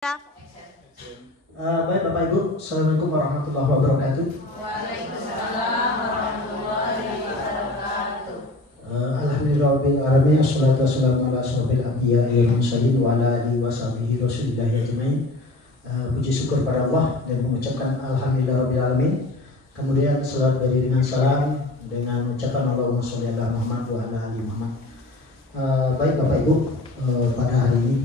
Ya. Baik Bapak Ibu, Assalamualaikum warahmatullahi wabarakatuh. Waalaikumsalam warahmatullahi wabarakatuh. Alhamdulillahirabbil alamin, wassalatu wassalamu ala asyrofil anbiya'i wal mursalin wa ala alihi washabihi rasulillahi ajmain. Puji syukur pada Allah dan mengucapkan alhamdulillahirabbil alamin. Kemudian salat beri dengan salam dengan ucapan Allahumma sholli ala Muhammad wa ala ali Muhammad. Baik Bapak Ibu, pada hari ini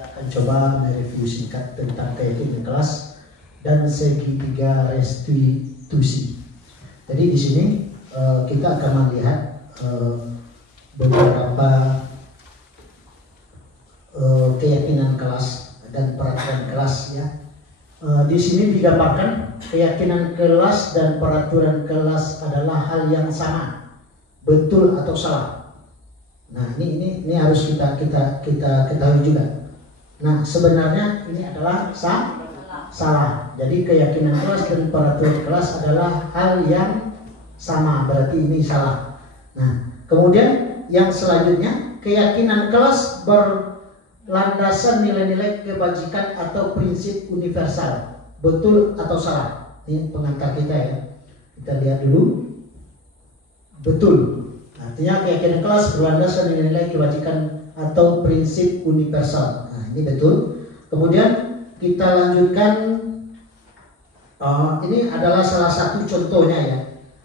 akan coba mereview singkat tentang keyakinan kelas dan segitiga restitusi. Jadi di sini kita akan melihat beberapa keyakinan kelas dan peraturan kelas ya. Di sini digambarkan keyakinan kelas dan peraturan kelas adalah hal yang sama, betul atau salah. Nah ini harus kita ketahui juga. Nah sebenarnya ini adalah salah. Jadi keyakinan kelas dan peraturan kelas adalah hal yang sama, berarti ini salah. Nah kemudian yang selanjutnya, keyakinan kelas berlandasan nilai-nilai kebajikan atau prinsip universal, betul atau salah. Ini pengantar kita ya. Kita lihat dulu. Betul. Artinya keyakinan kelas berlandasan nilai-nilai kebajikan atau prinsip universal. Nah, ini betul. Kemudian kita lanjutkan. Ini adalah salah satu contohnya ya.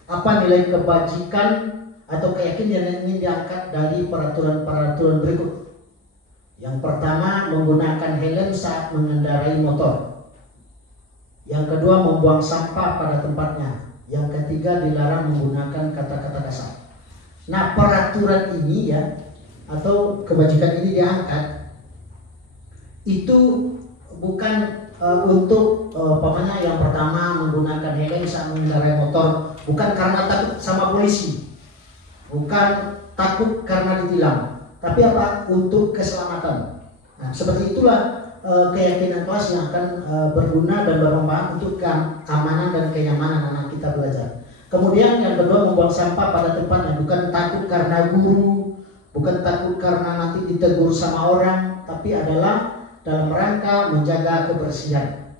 Apa nilai kebajikan atau keyakinan yang ingin diangkat dari peraturan-peraturan berikut? Yang pertama, menggunakan helm saat mengendarai motor. Yang kedua, membuang sampah pada tempatnya. Yang ketiga, dilarang menggunakan kata-kata kasar. Nah, peraturan ini ya, atau kebajikan ini diangkat, itu bukan untuk pokoknya yang pertama menggunakan helm saat mengendarai motor, bukan karena takut sama polisi, bukan takut karena ditilang, tapi apa? Untuk keselamatan. Nah, seperti itulah keyakinan kelas yang akan berguna dan bermanfaat untuk keamanan dan kenyamanan anak kita belajar. Kemudian yang kedua, membuang sampah pada tempatnya, bukan takut karena guru, bukan takut karena nanti ditegur sama orang, tapi adalah dalam rangka menjaga kebersihan.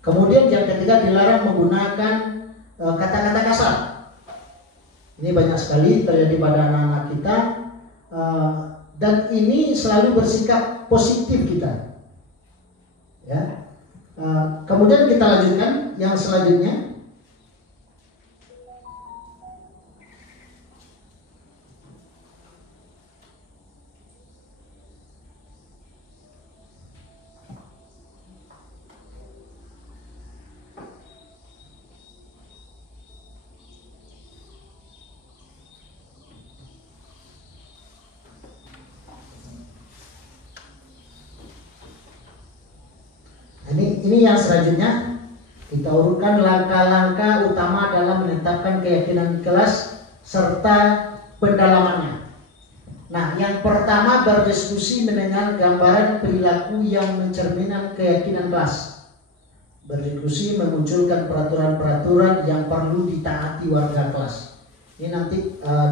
Kemudian yang ketiga, dilarang menggunakan kata-kata kasar. Ini banyak sekali terjadi pada anak-anak kita, dan ini selalu bersikap positif kita. Ya. Kemudian kita lanjutkan yang selanjutnya. Ini yang selanjutnya, kita urutkan langkah-langkah utama dalam menetapkan keyakinan kelas serta pendalamannya. Nah, yang pertama, berdiskusi mendengar gambaran perilaku yang mencerminkan keyakinan kelas. Berdiskusi memunculkan peraturan-peraturan yang perlu ditaati warga kelas. Ini nanti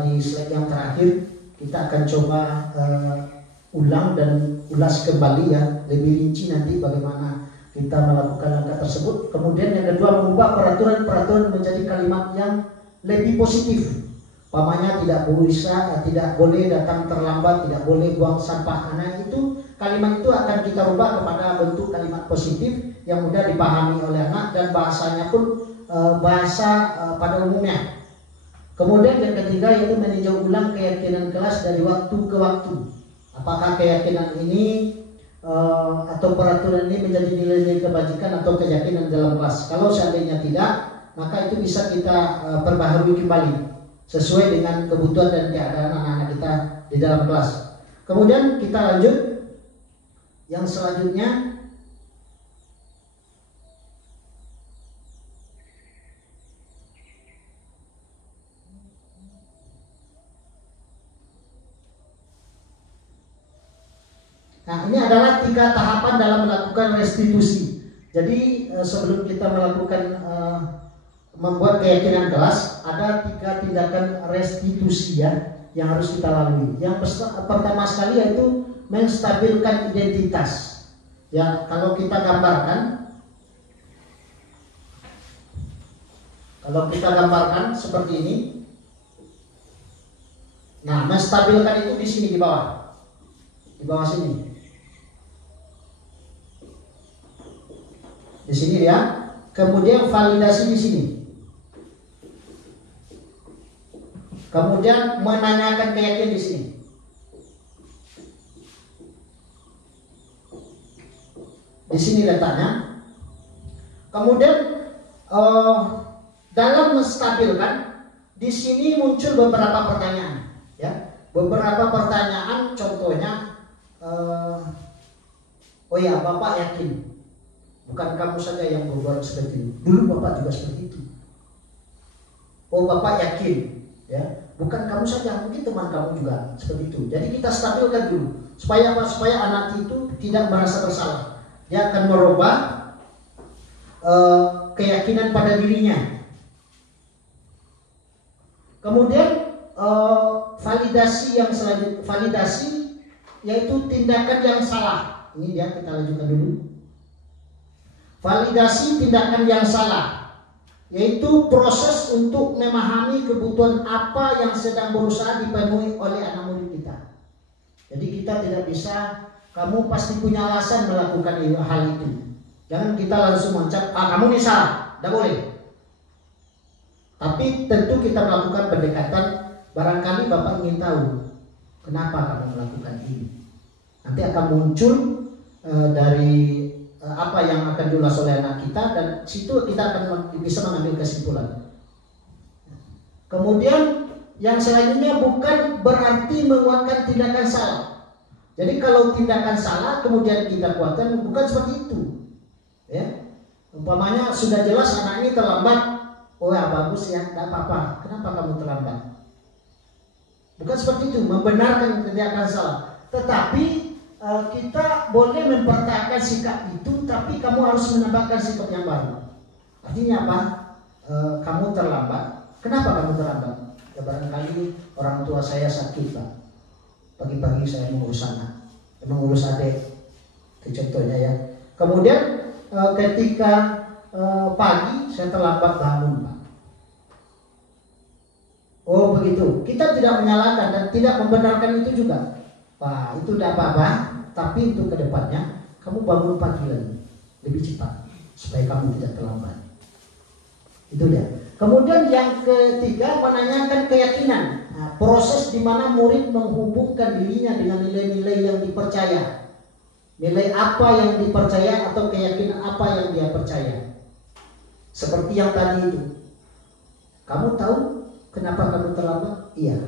di slide yang terakhir kita akan coba ulang dan ulas kembali ya, lebih rinci nanti bagaimana kita melakukan langkah tersebut. Kemudian yang kedua, mengubah peraturan-peraturan menjadi kalimat yang lebih positif. Pamannya tidak boleh datang terlambat, tidak boleh buang sampah. Nah itu kalimat itu akan kita rubah kepada bentuk kalimat positif yang mudah dipahami oleh anak dan bahasanya pun bahasa pada umumnya. Kemudian yang ketiga, yaitu meninjau ulang keyakinan kelas dari waktu ke waktu. Apakah keyakinan ini atau peraturan ini menjadi nilai-nilai kebajikan atau keyakinan dalam kelas. Kalau seandainya tidak, maka itu bisa kita perbaharui kembali sesuai dengan kebutuhan dan keadaan anak-anak kita di dalam kelas. Kemudian kita lanjut yang selanjutnya. Nah, ini adalah 3 tahapan dalam melakukan restitusi. Jadi sebelum kita melakukan membuat keyakinan kelas, ada 3 tindakan restitusi ya yang harus kita lalui. Yang pertama sekali yaitu menstabilkan identitas. Ya, kalau kita gambarkan seperti ini. Nah, menstabilkan itu di sini di bawah sini. Di sini ya. Kemudian validasi di sini. Kemudian menanyakan keyakinan di sini. Di sini letaknya. Kemudian dalam menstabilkan, di sini muncul beberapa pertanyaan, ya. Beberapa pertanyaan, contohnya, oh ya, Bapak yakin, bukan kamu saja yang berbuat seperti itu. Dulu Bapak juga seperti itu. Oh, Bapak yakin, ya, bukan kamu saja, mungkin teman kamu juga seperti itu. Jadi kita stabilkan dulu, supaya apa? Supaya anak itu tidak merasa bersalah. Dia akan merubah keyakinan pada dirinya. Kemudian validasi yang selanjutnya, validasi yaitu tindakan yang salah. Ini dia, kita lanjutkan dulu. Validasi tindakan yang salah, yaitu proses untuk memahami kebutuhan apa yang sedang berusaha dipenuhi oleh anak murid kita. Jadi kita tidak bisa, kamu pasti punya alasan melakukan hal itu. Jangan kita langsung mencap, kamu ini salah, tidak boleh. Tapi tentu kita melakukan pendekatan. Barangkali Bapak ingin tahu kenapa kamu melakukan ini. Nanti akan muncul dari apa yang akan diulas oleh anak kita, dan situ kita akan bisa mengambil kesimpulan. Kemudian yang selanjutnya bukan berarti menguatkan tindakan salah. Jadi kalau tindakan salah kemudian kita kuatkan, bukan seperti itu. Ya, umpamanya sudah jelas anak ini terlambat, oh ya bagus ya, tidak apa-apa. Kenapa kamu terlambat? Bukan seperti itu, membenarkan tindakan salah. Tetapi kita boleh mempertahankan sikap itu, tapi kamu harus menambahkan sikap yang baru. Artinya apa? Kamu terlambat. Kenapa kamu terlambat? Ya barangkali orang tua saya sakit, Pak. Pagi-pagi saya mengurus anak, mengurus adik, itu contohnya ya. Kemudian ketika pagi saya terlambat bangun, Pak. Oh begitu. Kita tidak menyalahkan dan tidak membenarkan itu juga. Pak, itu tidak apa-apa. Tapi untuk kedepannya kamu bangun pagi lagi, lebih cepat supaya kamu tidak terlambat. Itu dia. Kemudian yang ketiga, menanyakan keyakinan. Nah, proses di mana murid menghubungkan dirinya dengan nilai-nilai yang dipercaya. Nilai apa yang dipercaya atau keyakinan apa yang dia percaya. Seperti yang tadi itu. Kamu tahu kenapa kamu terlambat? Iya.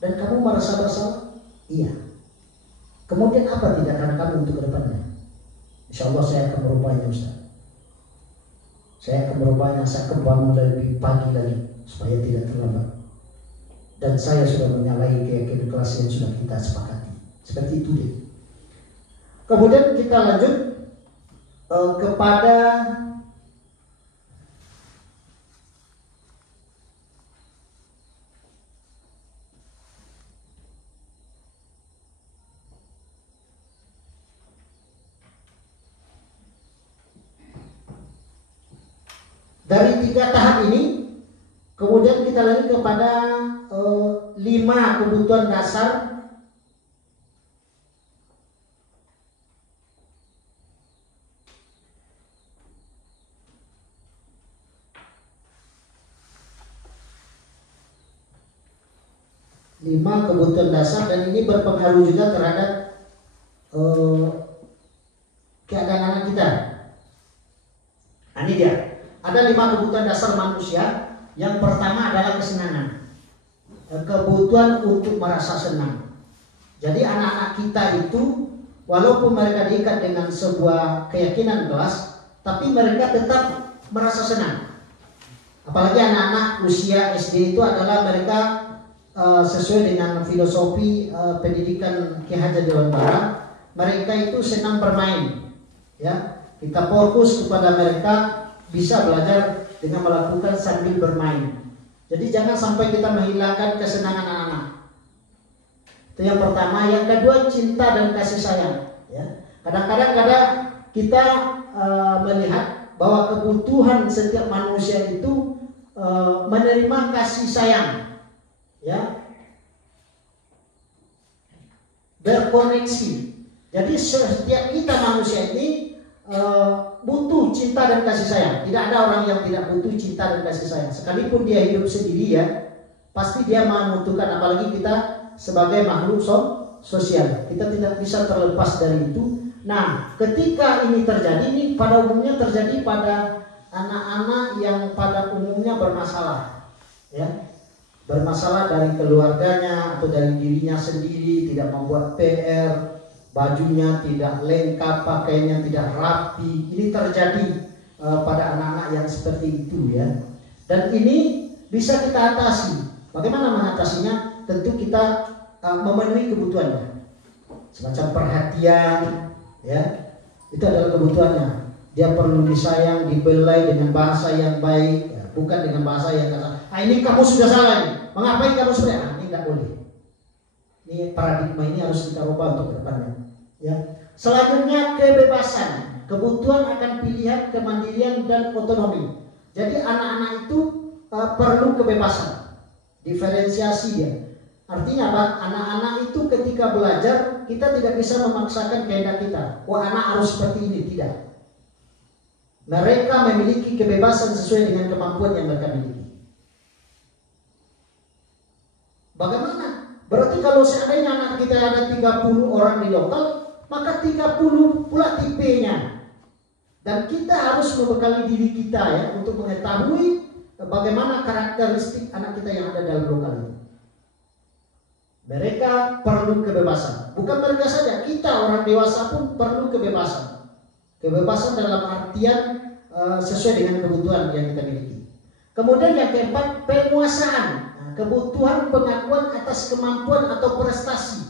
Dan kamu merasa bersalah? Iya. Kemudian apa tindakan kamu untuk kedepannya? Insya Allah saya akan merubahnya, Ustaz. Saya akan merubahnya, saya akan bangun lebih pagi lagi supaya tidak terlambat. Dan saya sudah menyalahi keyakinan kelas yang sudah kita sepakati. Seperti itu deh. Kemudian kita lanjut kepada dari 3 tahap ini. Kemudian kita lanjut kepada 5 kebutuhan dasar dan ini berpengaruh juga terhadap keadaan anak kita. Nah, ini dia. Ada 5 kebutuhan dasar manusia. Yang pertama adalah kesenangan. Kebutuhan untuk merasa senang. Jadi anak-anak kita itu walaupun mereka diikat dengan sebuah keyakinan kelas, tapi mereka tetap merasa senang. Apalagi anak-anak usia SD itu adalah mereka sesuai dengan filosofi pendidikan Ki Hajar Dewantara, mereka itu senang bermain. Ya, kita fokus kepada mereka bisa belajar dengan melakukan sambil bermain. Jadi jangan sampai kita menghilangkan kesenangan anak-anak. Itu yang pertama. Yang kedua, cinta dan kasih sayang. Ya, Kadang-kadang kita melihat bahwa kebutuhan setiap manusia itu menerima kasih sayang, ya, berkoneksi. Jadi setiap kita manusia ini butuh cinta dan kasih sayang. Tidak ada orang yang tidak butuh cinta dan kasih sayang. Sekalipun dia hidup sendiri, ya, pasti dia membutuhkan. Apalagi kita sebagai makhluk sosial, kita tidak bisa terlepas dari itu. Nah, ketika ini terjadi, ini pada umumnya terjadi pada anak-anak yang pada umumnya bermasalah, ya, bermasalah dari keluarganya atau dari dirinya sendiri, tidak membuat PR, bajunya tidak lengkap, pakaiannya tidak rapi. Ini terjadi pada anak-anak yang seperti itu, ya. Dan ini bisa kita atasi. Bagaimana mengatasinya? Tentu kita memenuhi kebutuhannya, semacam perhatian, ya, itu adalah kebutuhannya. Dia perlu disayang, dibelai dengan bahasa yang baik, ya, bukan dengan bahasa yang kasar. Ini kamu sudah salah nih, mengapain kamu sudah? Ini tidak boleh. Ini paradigma ini harus kita rubah untuk depannya, ya. Selanjutnya kebebasan, kebutuhan akan pilihan, kemandirian dan otonomi. Jadi anak-anak itu perlu kebebasan, diferensiasi, ya. Artinya apa? Anak-anak itu ketika belajar, kita tidak bisa memaksakan kehendak kita. Oh, anak harus seperti ini, tidak. Mereka memiliki kebebasan sesuai dengan kemampuan yang mereka miliki. Bagaimana? Berarti kalau seandainya anak kita ada 30 orang di lokal, maka 30 pula tipenya. Dan kita harus membekali diri kita, ya, untuk mengetahui bagaimana karakteristik anak kita yang ada dalam lokal itu. Mereka perlu kebebasan. Bukan mereka saja, kita orang dewasa pun perlu kebebasan. Kebebasan dalam artian sesuai dengan kebutuhan yang kita miliki. Kemudian yang keempat, penguasaan. Kebutuhan pengakuan atas kemampuan atau prestasi.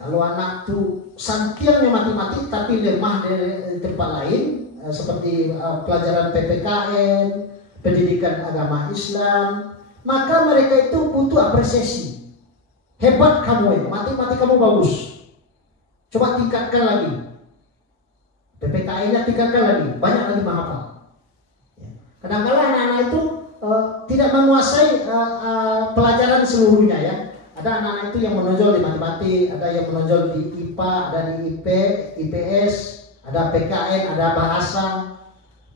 Kalau anak tuh santiangnya mati-mati tapi lemah di tempat lain, seperti pelajaran PPKN, pendidikan agama Islam, maka mereka itu butuh apresiasi. Hebat kamu, mati-mati kamu bagus. Coba tingkatkan lagi. PPKN-nya tingkatkan lagi, banyak lagi menghafal. Kadang-kadang anak-anak itu tidak menguasai pelajaran seluruhnya, ya. Ada anak-anak itu yang menonjol di matematik, ada yang menonjol di IPA, ada di IPS, ada PKN, ada bahasa.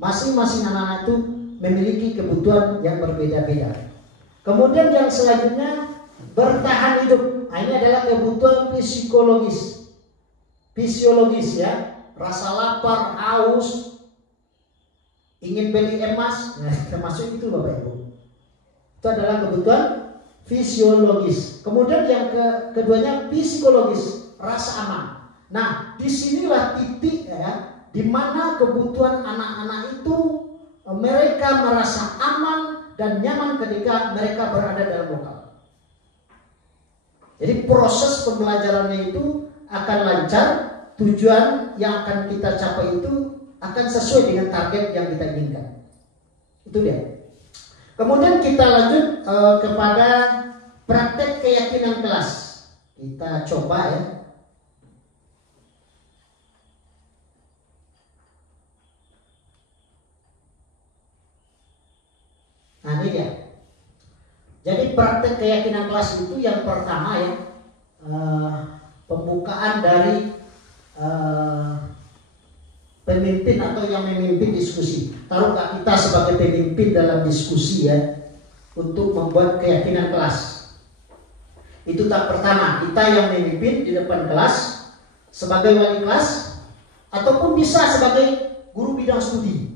Masing-masing anak-anak itu memiliki kebutuhan yang berbeda-beda. Kemudian yang selanjutnya, bertahan hidup. Nah, ini adalah kebutuhan fisiologis, ya. Rasa lapar, haus, ingin beli emas, nah, termasuk itu Bapak Ibu. Itu adalah kebutuhan fisiologis. Kemudian yang keduanya psikologis, rasa aman. Nah, disinilah titik, ya, di mana kebutuhan anak-anak itu mereka merasa aman dan nyaman ketika mereka berada dalam lokal. Jadi proses pembelajarannya itu akan lancar, tujuan yang akan kita capai itu akan sesuai dengan target yang kita inginkan. Itu dia. Kemudian kita lanjut kepada praktek keyakinan kelas. Kita coba, ya. Nah, ini dia. Jadi praktek keyakinan kelas itu yang pertama, ya, pembukaan dari pemimpin atau yang memimpin diskusi. Taruhlah kita sebagai pemimpin dalam diskusi, ya, untuk membuat keyakinan kelas. Itu tahap pertama, kita yang memimpin di depan kelas sebagai wali kelas ataupun bisa sebagai guru bidang studi.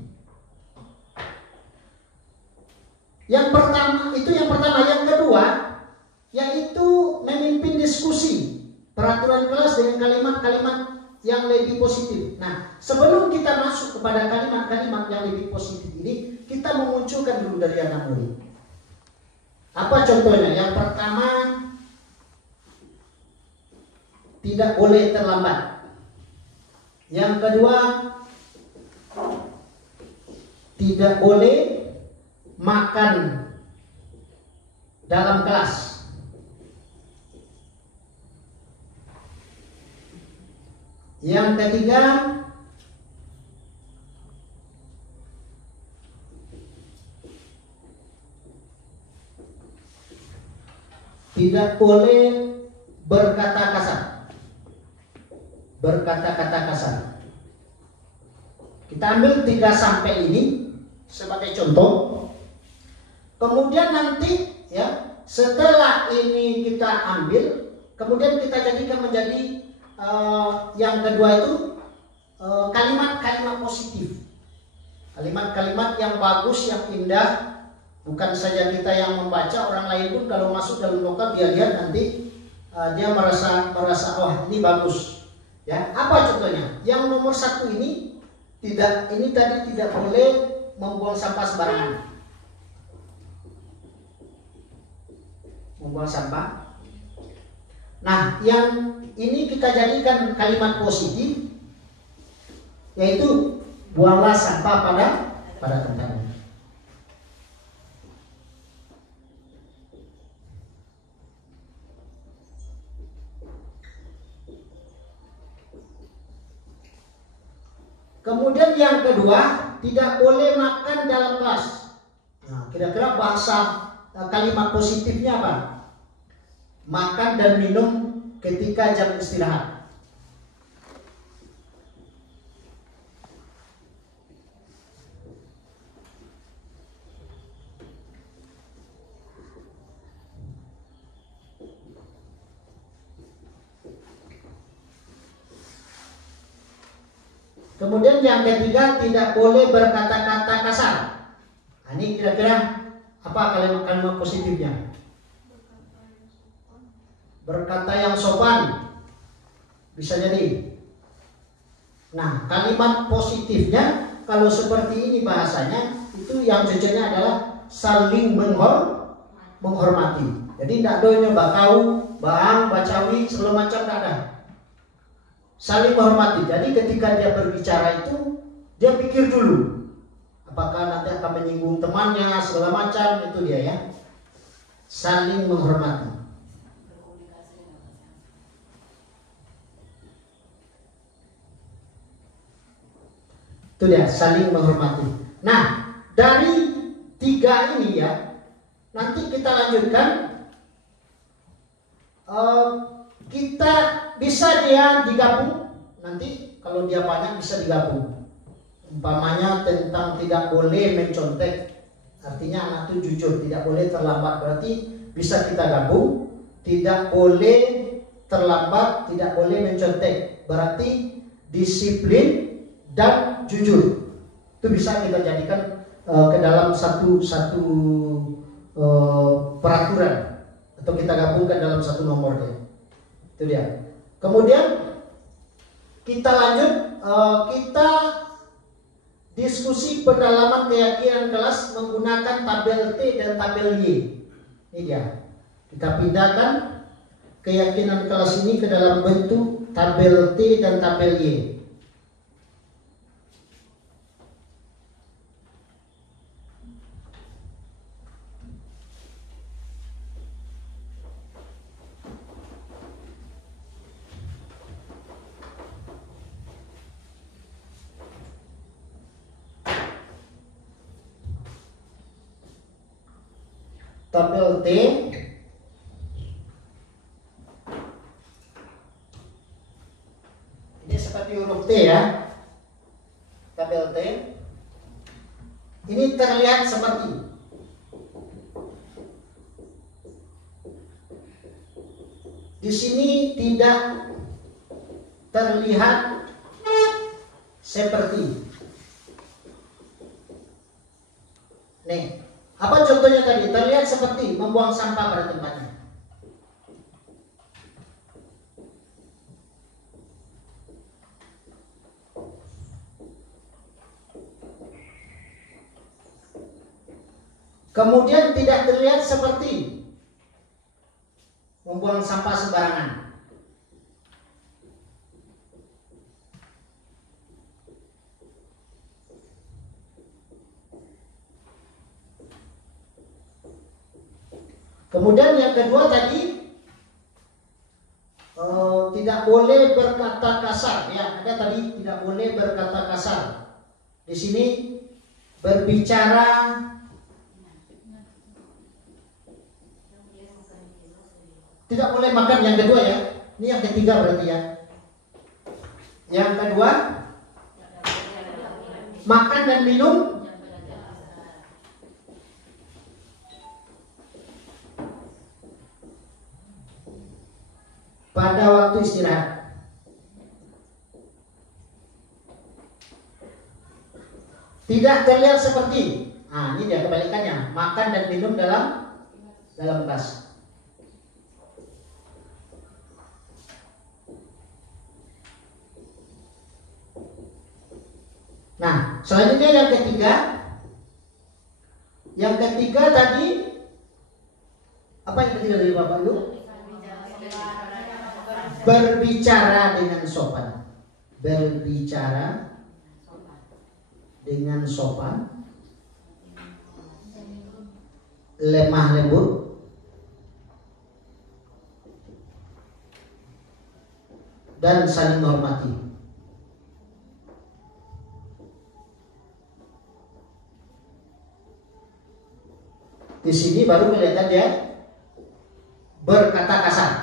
Yang pertama itu yang pertama, yang kedua yaitu memimpin diskusi peraturan kelas dengan kalimat-kalimat yang lebih positif. Nah, sebelum kita masuk kepada kalimat-kalimat yang lebih positif ini, kita memunculkan dulu dari anak murid. Apa contohnya? Yang pertama, tidak boleh terlambat. Yang kedua, tidak boleh makan dalam kelas. Yang ketiga, tidak boleh berkata kasar. Berkata-kata kasar. Kita ambil 3 sampai ini sebagai contoh. Kemudian nanti ya, setelah ini kita ambil, kemudian kita jadikan menjadi yang kedua itu kalimat-kalimat positif. Kalimat-kalimat yang bagus, yang indah. Bukan saja kita yang membaca, orang lain pun kalau masuk dalam lokal dia lihat nanti dia merasa oh ini bagus. Ya, apa contohnya? Yang nomor 1 ini tadi tidak boleh membuang sampah sembarangan. Membuang sampah. Nah, yang ini kita jadikan kalimat positif, yaitu buanglah sampah pada tempatnya. Kemudian yang kedua, tidak boleh makan dalam kelas. Nah, kira-kira bahasa kalimat positifnya apa? Makan dan minum ketika jam istirahat. Kemudian yang ketiga, tidak boleh berkata-kata kasar. Nah, ini kira-kira apa kalimat-kalimat positifnya? Berkata yang sopan, bisa jadi. Nah, kalimat positifnya kalau seperti ini bahasanya, itu yang cocoknya adalah saling menghormati. Jadi tidak doanya bakau, baang, bacawi, segala macam tidak ada. Saling menghormati. Jadi ketika dia berbicara itu, dia pikir dulu apakah nanti akan menyinggung temannya, segala macam, itu dia ya. Saling menghormati. Itu dia, saling menghormati. Nah, dari 3 ini ya, nanti kita lanjutkan. Kita bisa dia digabung. Nanti kalau dia banyak bisa digabung. Umpamanya tentang tidak boleh mencontek, artinya anak itu jujur, tidak boleh terlambat, berarti bisa kita gabung. Tidak boleh terlambat, tidak boleh mencontek, berarti disiplin dan jujur. Itu bisa kita jadikan ke dalam satu peraturan, atau kita gabungkan dalam satu nomor dia. Itu dia. Kemudian kita lanjut, kita diskusi pendalaman keyakinan kelas menggunakan tabel T dan tabel Y. Ini dia. Kita pindahkan keyakinan kelas ini ke dalam bentuk tabel T dan tabel Y. Tabel T ini seperti huruf T ya. Tabel T ini terlihat seperti di sini, tidak terlihat seperti. Nih, apa contohnya tadi? Terlihat seperti membuang sampah pada tempatnya. Kemudian tidak terlihat seperti membuang sampah sembarangan. Kemudian yang kedua tadi, tidak boleh berkata berkata kasar. Ya, ada tadi tidak boleh berkata kasar. Di sini berbicara tidak boleh makan, yang kedua ya. Ini yang ketiga berarti ya. Yang kedua, makan dan minum pada waktu istirahat. Tidak terlihat seperti, ini dia kebalikannya, makan dan minum dalam kelas. Nah, selanjutnya yang ketiga. Yang ketiga tadi, apa yang ketiga dari Bapak Ibu? Berbicara dengan sopan. Berbicara dengan sopan, lemah lembut, dan saling menghormati. Di sini baru kelihatan dia berkata kasar.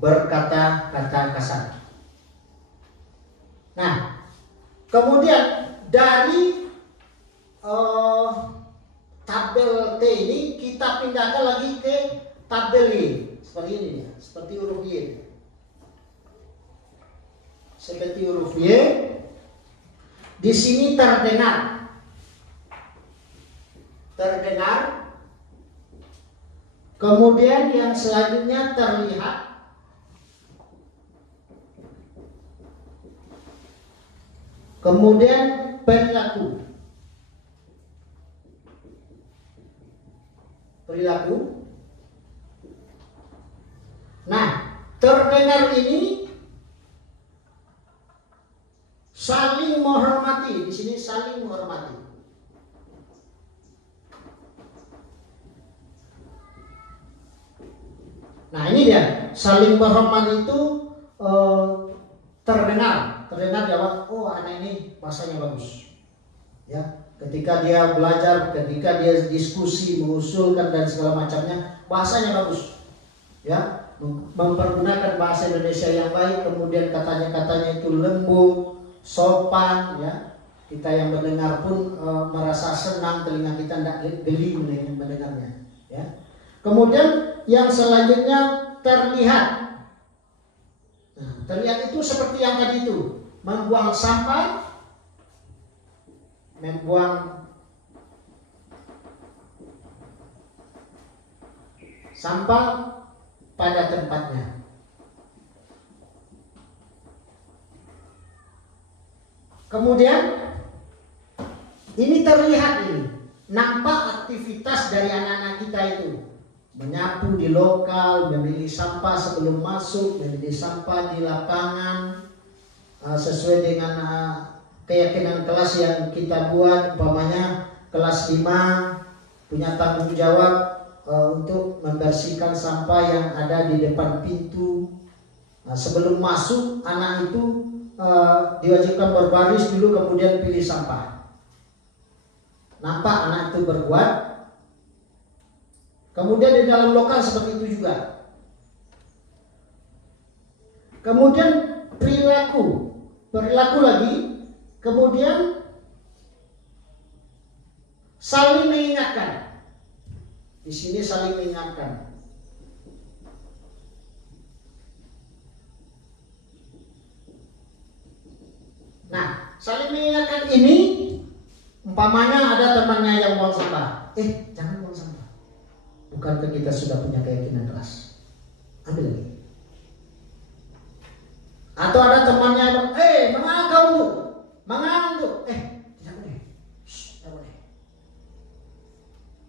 Berkata-kata kasar. Nah, kemudian dari tabel T ini kita pindahkan lagi ke tabel Y. Seperti ini ya, seperti huruf Y. Seperti huruf Y. Di sini terdengar. Kemudian yang selanjutnya terlihat. Kemudian perilaku. Nah, terdengar ini saling menghormati. Di sini saling menghormati. Nah, ini dia, saling menghormati itu terdengar jawab, oh anak ini bahasanya bagus. Ya, ketika dia belajar, ketika dia diskusi, mengusulkan dan segala macamnya, bahasanya bagus. Ya, mempergunakan bahasa Indonesia yang baik, kemudian katanya itu lembut, sopan, ya. Kita yang mendengar pun merasa senang, telinga kita tidak geli mendengarnya, ya. Kemudian yang selanjutnya terlihat. Nah, terlihat itu seperti yang tadi itu, membuang sampah, pada tempatnya. Kemudian ini terlihat, ini nampak aktivitas dari anak-anak kita itu. Menyapu di lokal, memilih sampah sebelum masuk, memilih sampah di lapangan, sesuai dengan keyakinan kelas yang kita buat. Umpamanya kelas 5 punya tanggung jawab untuk membersihkan sampah yang ada di depan pintu. Sebelum masuk, anak itu diwajibkan berbaris dulu, kemudian pilih sampah. Nampak anak itu berbuat. Kemudian di dalam lokal seperti itu juga. Kemudian perilaku lagi. Kemudian saling mengingatkan. Di sini saling mengingatkan. Nah, saling mengingatkan ini, umpamanya ada temannya yang buang sampah. Jangan buang sampah. Bukankah kita sudah punya keyakinan keras? Ambil lagi. Atau ada temannya yang mengapa kau tuh? Mengapa tuh? Tidak boleh. Tidak boleh.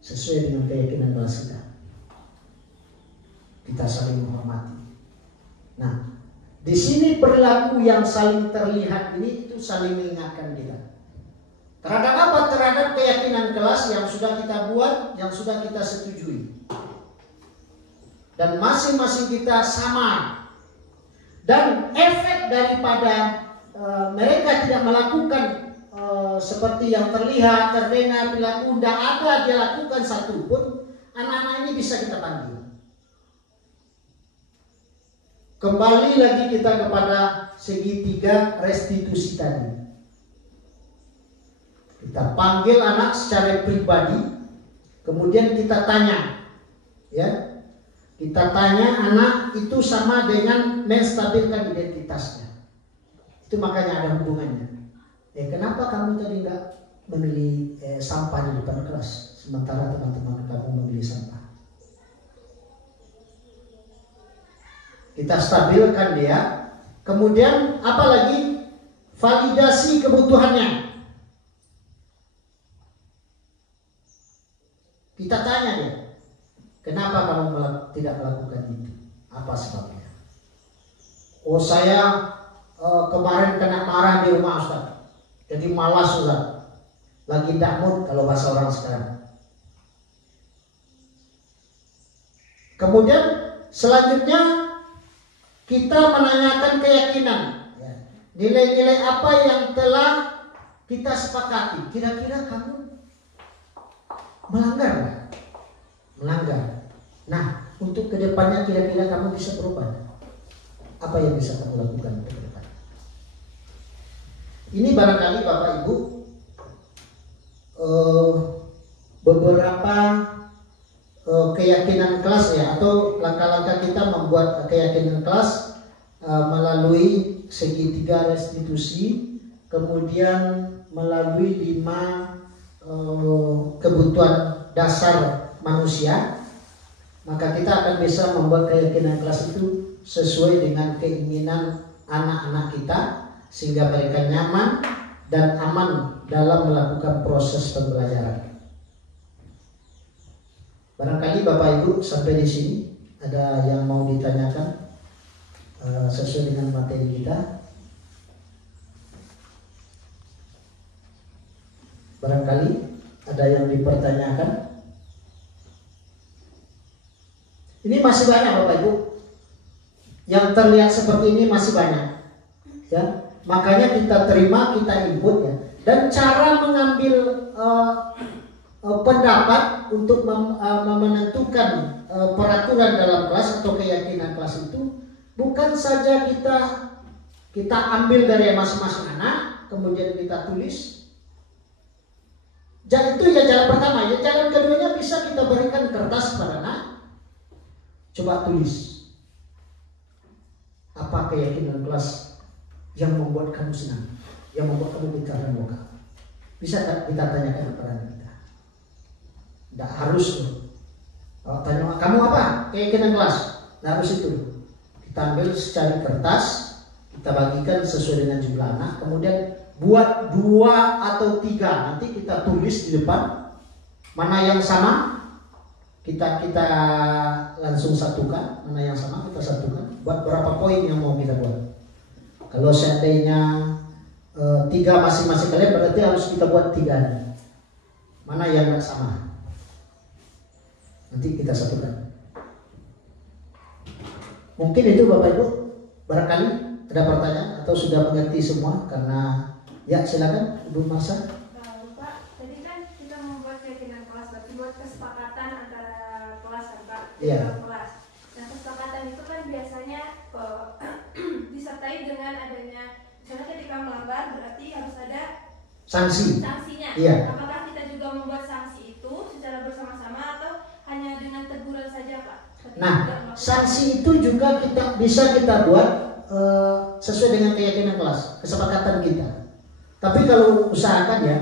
Sesuai dengan keyakinan kelas kita. Kita saling menghormati. Nah, di sini perilaku yang saling terlihat ini itu saling mengingatkan kita. Terhadap apa? Terhadap keyakinan kelas yang sudah kita buat, yang sudah kita setujui. Dan masing-masing kita sama Dan efek daripada mereka tidak melakukan seperti yang terlihat, terdengar, perilaku, tidak ada dia lakukan satu pun, anak-anak ini bisa kita panggil. Kembali lagi kita kepada segitiga restitusi tadi. Kita panggil anak secara pribadi, kemudian kita tanya, ya, kita tanya anak itu sama dengan menstabilkan identitasnya. Itu makanya ada hubungannya. Kenapa kamu tadi nggak memilih sampah di depan kelas, sementara teman-teman kamu memilih sampah? Kita stabilkan dia. Kemudian apalagi validasi kebutuhannya. Kita tanya dia, kenapa kamu tidak melakukan itu? Apa sebabnya? Oh, saya kemarin kena marah di rumah Ustaz. Jadi malas Ustaz. Lagi dakmut kalau bahasa orang sekarang. Kemudian selanjutnya kita menanyakan keyakinan. Nilai-nilai apa yang telah kita sepakati. Kira-kira kamu melanggar nggak? Melanggar. Nah, untuk kedepannya kira-kira kamu bisa berubah. Apa yang bisa kamu lakukan untuk ke depan? Ini barangkali Bapak Ibu beberapa keyakinan kelas ya, atau langkah-langkah kita membuat keyakinan kelas melalui segitiga restitusi, kemudian melalui 5 kebutuhan dasar manusia, maka kita akan bisa membuat keyakinan kelas itu sesuai dengan keinginan anak-anak kita, sehingga mereka nyaman dan aman dalam melakukan proses pembelajaran. Barangkali Bapak Ibu sampai di sini ada yang mau ditanyakan sesuai dengan materi kita. Barangkali ada yang dipertanyakan. Ini masih banyak Bapak Ibu. Yang terlihat seperti ini masih banyak. Ya, makanya kita terima, kita input ya. Dan cara mengambil pendapat untuk menentukan peraturan dalam kelas atau keyakinan kelas itu bukan saja kita ambil dari masing-masing anak, kemudian kita tulis. Jadi itu ya jalan pertama. Ya jalan keduanya bisa kita berikan kertas kepada anak. Coba tulis. Apa keyakinan kelas yang membuat kamu senang, yang membuat kamu bicara muka? Bisa kita tanyakan kepada kita. Tidak harus tanya kamu apa keyakinan kelas. Tidak harus itu. Kita ambil secara kertas, kita bagikan sesuai dengan jumlah anak, kemudian buat 2 atau 3, nanti kita tulis di depan mana yang sama, kita langsung satukan, mana yang sama kita satukan. Buat berapa poin yang mau kita buat. Kalau seandainya 3 masing-masing kalian, berarti harus kita buat 3. Mana yang nggak sama, nanti kita satukan. Mungkin itu Bapak Ibu. Barangkali ada pertanyaan atau sudah mengerti semua? Karena ya silakan Ibu Marsa. Pak, tadi kan kita membuat keyakinan kelas, berarti buat kesepakatan antara kelas dan Pak, Iya. kelas. Nah, kesepakatan itu kan biasanya disertai dengan adanya, misalnya ketika melanggar berarti harus ada sanksinya. Iya. Apakah kita juga membuat sanksi itu secara bersama-sama atau hanya dengan teguran saja, Pak? Nah, sanksi itu juga bisa kita buat sesuai dengan keyakinan kelas, kesepakatan kita. Tapi kalau usahakan ya,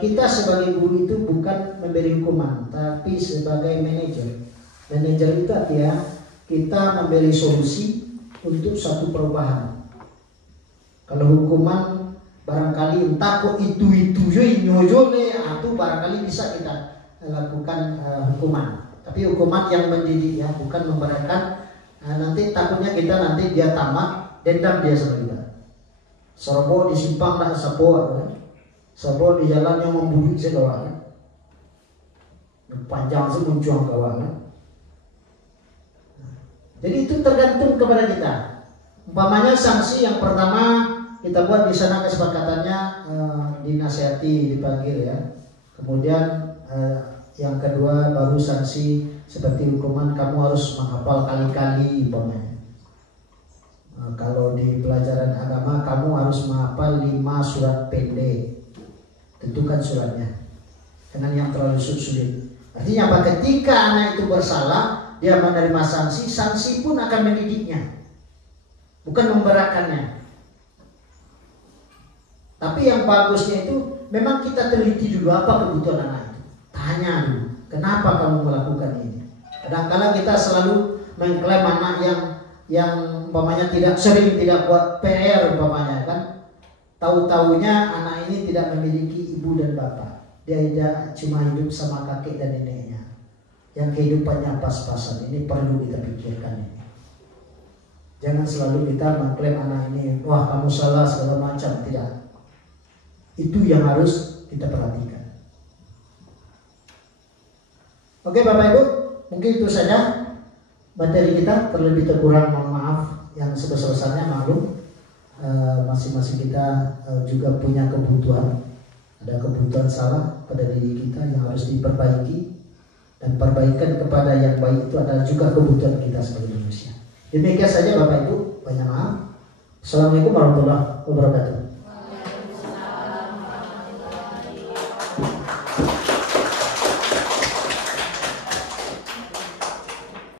kita sebagai guru itu bukan memberi hukuman, tapi sebagai manajer. Manajer itu artinya kita memberi solusi untuk satu perubahan. Kalau hukuman barangkali entah kok itu nyojole, itu barangkali bisa kita lakukan hukuman. Tapi hukuman yang mendidik ya, bukan memberatkan. Nanti takutnya kita nanti dia tamat, dendam dia sama kita. Serbo di simpang nak sapo, serbo di jalan yang membunuh segawan, panjang sih muncul kawan. Jadi itu tergantung kepada kita. Umpamanya sanksi yang pertama kita buat di sana kesepakatannya dinasihati, dipanggil ya. Kemudian yang kedua baru sanksi seperti hukuman kamu harus menghafal kali-kali umpamanya. Kalau di pelajaran agama kamu harus menghafal 5 surat pendek. Tentukan suratnya. Jangan yang terlalu sulit. Artinya apa? Ketika anak itu bersalah, dia menerima sanksi, sanksi pun akan mendidiknya. Bukan memberatkannya. Tapi yang bagusnya itu memang kita teliti dulu apa kebutuhan anak itu. Tanya dulu, kenapa kamu melakukan ini? Kadang-kadang kita selalu mengklaim anak yang umpamanya sering tidak buat PR umpamanya kan. Tahu-taunya anak ini tidak memiliki ibu dan bapak. Dia cuma hidup sama kakek dan neneknya. Yang kehidupannya pas-pasan. Ini perlu kita pikirkan ini. Jangan selalu kita mengklaim anak ini, wah kamu salah segala macam. Tidak. Itu yang harus kita perhatikan. Oke Bapak Ibu, mungkin itu saja materi kita. Terlebih terkurang mohon maaf, yang sebesar-besarnya maklum. Masing-masing kita juga punya kebutuhan. Ada kebutuhan salah pada diri kita yang harus diperbaiki. Dan perbaikan kepada yang baik itu adalah juga kebutuhan kita sebagai manusia. Demikian saja Bapak Ibu, banyak maaf. Assalamualaikum warahmatullahi wabarakatuh.